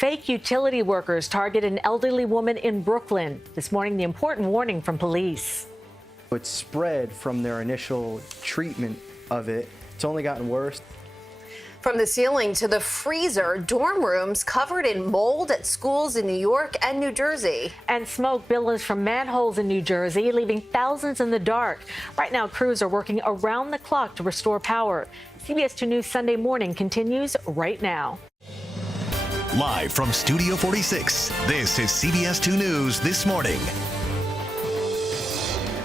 Fake utility workers target an elderly woman in Brooklyn. This morning, the important warning from police. It spread from their initial treatment of it. It's only gotten worse. From the ceiling to the freezer, dorm rooms covered in mold at schools in New York and New Jersey. And smoke billows from manholes in New Jersey, leaving thousands in the dark. Right now, crews are working around the clock to restore power. CBS 2 News Sunday Morning continues right now. Live from Studio 46, this is CBS 2 News This Morning.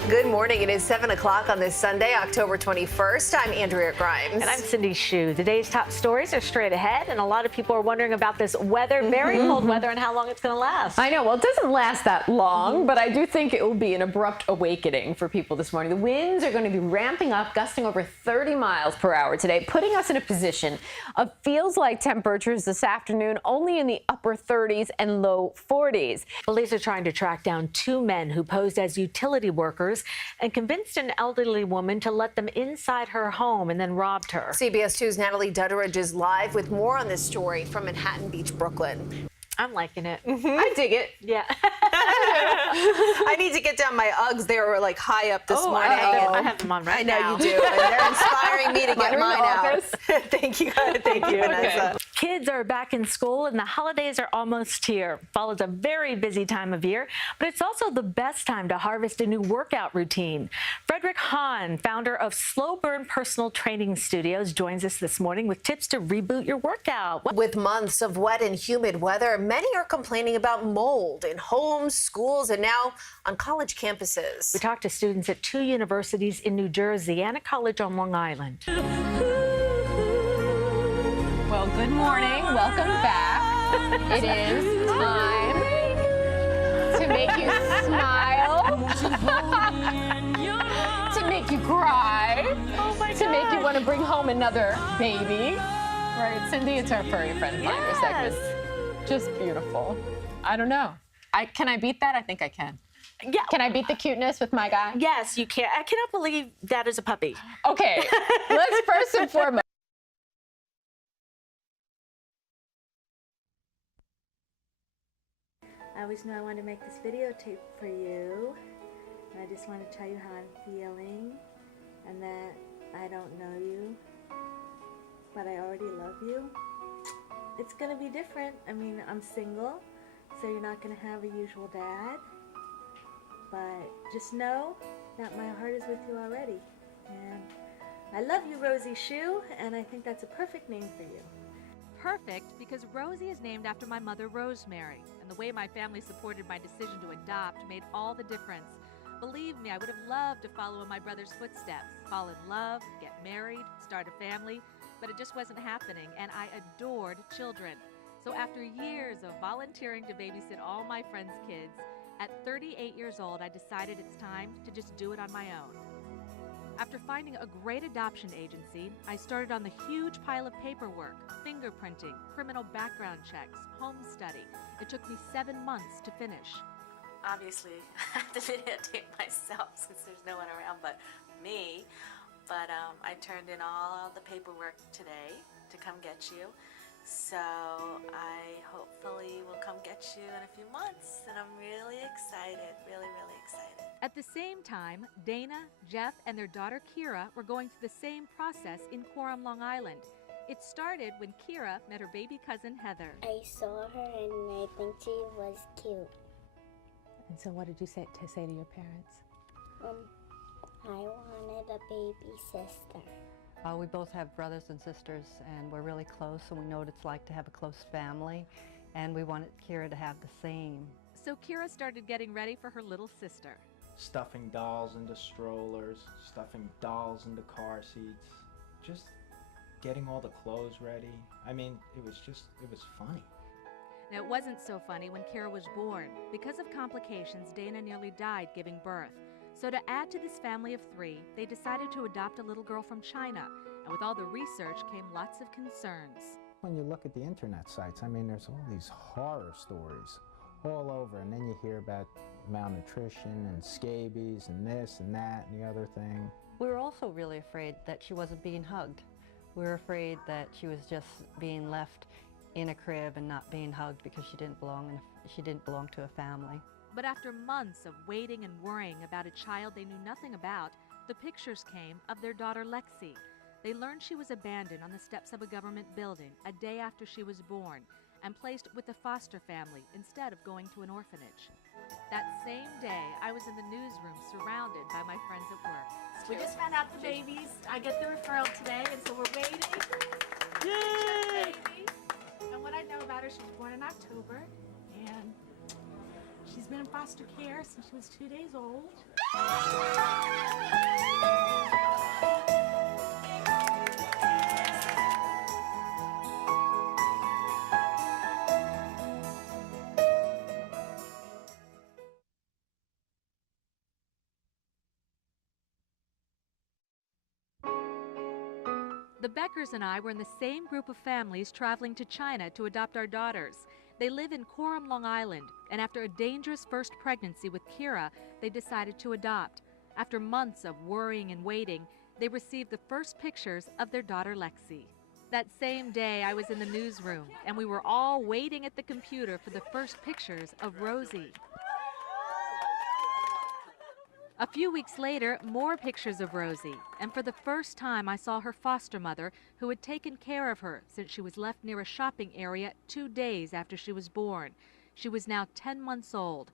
Good morning. It is 7 o'clock on this Sunday, October 21st. I'm Andrea Grimes. And I'm Cindy Hsu. Today's top stories are straight ahead, and a lot of people are wondering about this weather, very cold weather, and how long it's going to last. I know. Well, it doesn't last that long, but I do think it will be an abrupt awakening for people this morning. The winds are going to be ramping up, gusting over 30 miles per hour today, putting us in a position of feels-like temperatures this afternoon only in the upper 30s and low 40s. Police are trying to track down two men who posed as utility workers and convinced an elderly woman to let them inside her home and then robbed her. CBS 2's Natalie Dutteridge is live with more on this story from Manhattan Beach, Brooklyn. I'm liking it. I dig it. Yeah. I need to get down my Uggs. They were like high up this morning. I have them on right now. I know you do. And they're inspiring me to get mine out. Thank you. Thank you, Vanessa. Kids are back in school and the holidays are almost here. Fall is a very busy time of year, but it's also the best time to harvest a new workout routine. Frederick Hahn, founder of Slow Burn Personal Training Studios, joins us this morning with tips to reboot your workout. With months of wet and humid weather, many are complaining about mold in homes, schools, and now on college campuses. We talked to students at two universities in New Jersey and a college on Long Island. Well, good morning. Welcome back. It is time to make you smile, to make you cry, to make you want to bring home another baby. Right, Cindy? It's our furry friend finder segment. Just beautiful. I don't know. Can I beat that? I think I can. Yeah. Can I beat the cuteness with my guy? Yes, you can. I cannot believe that is a puppy. Okay, let's first and foremost. I always knew I wanted to make this videotape for you. And I just want to tell you how I'm feeling and that I don't know you, but I already love you. It's going to be different. I mean, I'm single, so you're not going to have a usual dad. But just know that my heart is with you already. And I love you, Rosie Hsu, and I think that's a perfect name for you. Perfect because Rosie is named after my mother, Rosemary, and the way my family supported my decision to adopt made all the difference. Believe me, I would have loved to follow in my brother's footsteps, fall in love, get married, start a family, but it just wasn't happening, and I adored children. So after years of volunteering to babysit all my friends' kids, at 38 years old, I decided it's time to just do it on my own. After finding a great adoption agency, I started on the huge pile of paperwork, fingerprinting, criminal background checks, home study. It took me 7 months to finish. Obviously, I have to videotape myself since there's no one around but me. But I turned in all the paperwork today to come get you. So I hopefully will come get you in a few months. And I'm really excited, really, really excited. At the same time, Dana, Jeff, and their daughter Kira were going through the same process in Coram, Long Island. It started when Kira met her baby cousin Heather. I saw her and I think she was cute. And so what did you say to your parents? I wanted a baby sister. We both have brothers and sisters, and we're really close, and we know what it's like to have a close family, and we wanted Kira to have the same. So Kira started getting ready for her little sister. Stuffing dolls into strollers, stuffing dolls into car seats, just getting all the clothes ready. I mean, it was funny. Now, it wasn't so funny when Kira was born. Because of complications, Dana nearly died giving birth. So to add to this family of 3, they decided to adopt a little girl from China. And with all the research came lots of concerns. When you look at the internet sites, I mean, there's all these horror stories all over, and then you hear about malnutrition and scabies and this and that and the other thing. We were also really afraid that she wasn't being hugged. We were afraid that she was just being left in a crib and not being hugged because she didn't belong to a family. But after months of waiting and worrying about a child they knew nothing about, the pictures came of their daughter Lexi. They learned she was abandoned on the steps of a government building a day after she was born and placed with a foster family instead of going to an orphanage. That same day, I was in the newsroom surrounded by my friends at work. We just found out the babies. I get the referral today, and so we're waiting. Yay! Baby. And what I know about her, she was born in October, and she's been in foster care since she was 2 days old. The Beckers and I were in the same group of families traveling to China to adopt our daughters. They live in Coram, Long Island, and after a dangerous first pregnancy with Kira, they decided to adopt. After months of worrying and waiting, they received the first pictures of their daughter Lexi. That same day, I was in the newsroom, and we were all waiting at the computer for the first pictures of Rosie. A few weeks later, more pictures of Rosie, and for the first time I saw her foster mother, who had taken care of her since she was left near a shopping area 2 days after she was born. She was now 10 months old.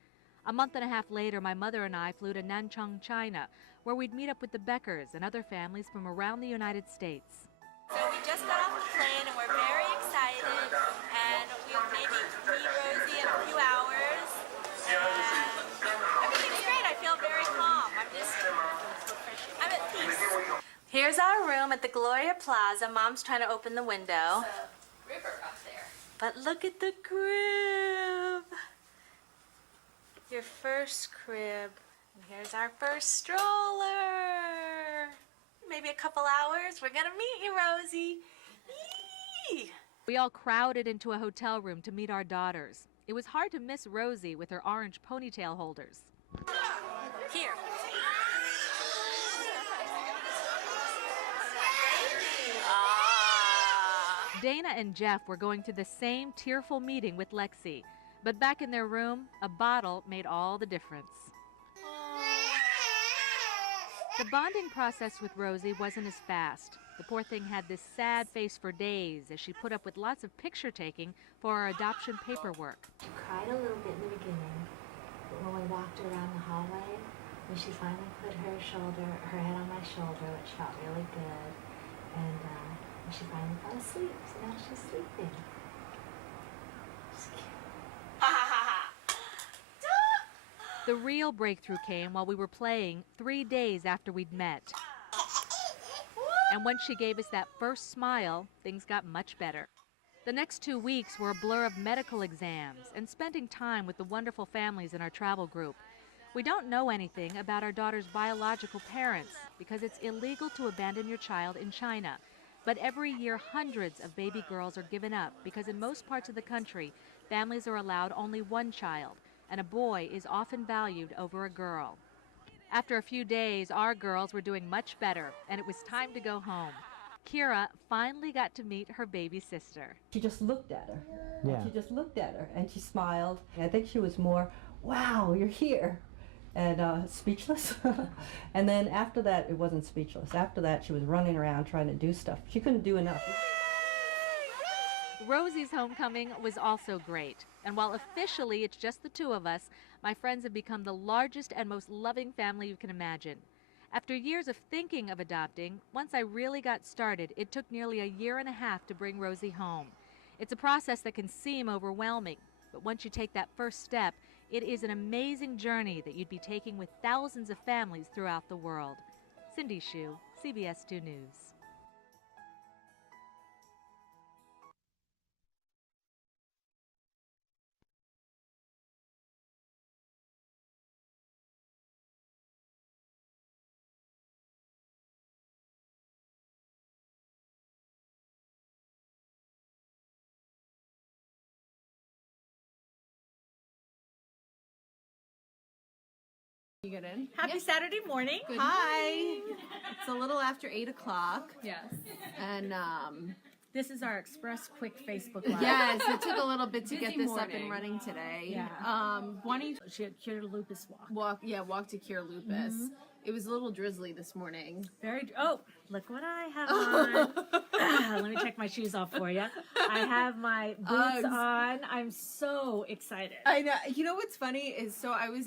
A month and a half later, my mother and I flew to Nanchang, China, where we'd meet up with the Beckers and other families from around the United States. So we just got off the plane, and we're very excited, and we'll maybe meet Rosie in a few hours, and everything's great. I feel very calm. I'm at peace. Here's our room at the Gloria Plaza. Mom's trying to open the window. There's a river up there. But look at the crib. Your first crib. And here's our first stroller. Maybe a couple hours. We're gonna meet you, Rosie. Yee! We all crowded into a hotel room to meet our daughters. It was hard to miss Rosie with her orange ponytail holders. Here. Dana and Jeff were going to the same tearful meeting with Lexi, but back in their room, a bottle made all the difference. The bonding process with Rosie wasn't as fast. The poor thing had this sad face for days as she put up with lots of picture taking for our adoption paperwork. She cried a little bit in the beginning, but when we walked around the hallway, when she finally put her head on my shoulder, which felt really good, and she finally fell asleep, so now she's sleeping. She's cute. The real breakthrough came while we were playing 3 days after we'd met. And once she gave us that first smile, things got much better. The next 2 weeks were a blur of medical exams and spending time with the wonderful families in our travel group. We don't know anything about our daughter's biological parents because it's illegal to abandon your child in China. But every year, hundreds of baby girls are given up because in most parts of the country, families are allowed only one child, and a boy is often valued over a girl. After a few days, our girls were doing much better, and it was time to go home. Kira finally got to meet her baby sister. She just looked at her. Yeah. She just looked at her, and she smiled. I think she was more, wow, you're here, and speechless. And then after that, it wasn't speechless. After that, she was running around trying to do stuff. She couldn't do enough. Rosie's homecoming was also great, and while officially it's just the two of us, my friends have become the largest and most loving family you can imagine. After years of thinking of adopting, once I really got started, it took nearly a year and a half to bring Rosie home. It's a process that can seem overwhelming, but once you take that first step, it is an amazing journey that you'd be taking with thousands of families throughout the world. Cindy Hsu, CBS 2 News. You get in? Happy Saturday morning. Hi. It's a little after 8 o'clock. Yes. And This is our Express Quick Facebook Live. Yes, it took a little bit to get Busy this up morning. and running today. Yeah. Why don't you Cure Lupus walk? Walk to Cure Lupus. Mhm. It was a little drizzly this morning. Oh, look what I have on. Let me take my shoes off for you. I have my boots Uggs. on. I'm so excited. I know. You know what's funny is, so I was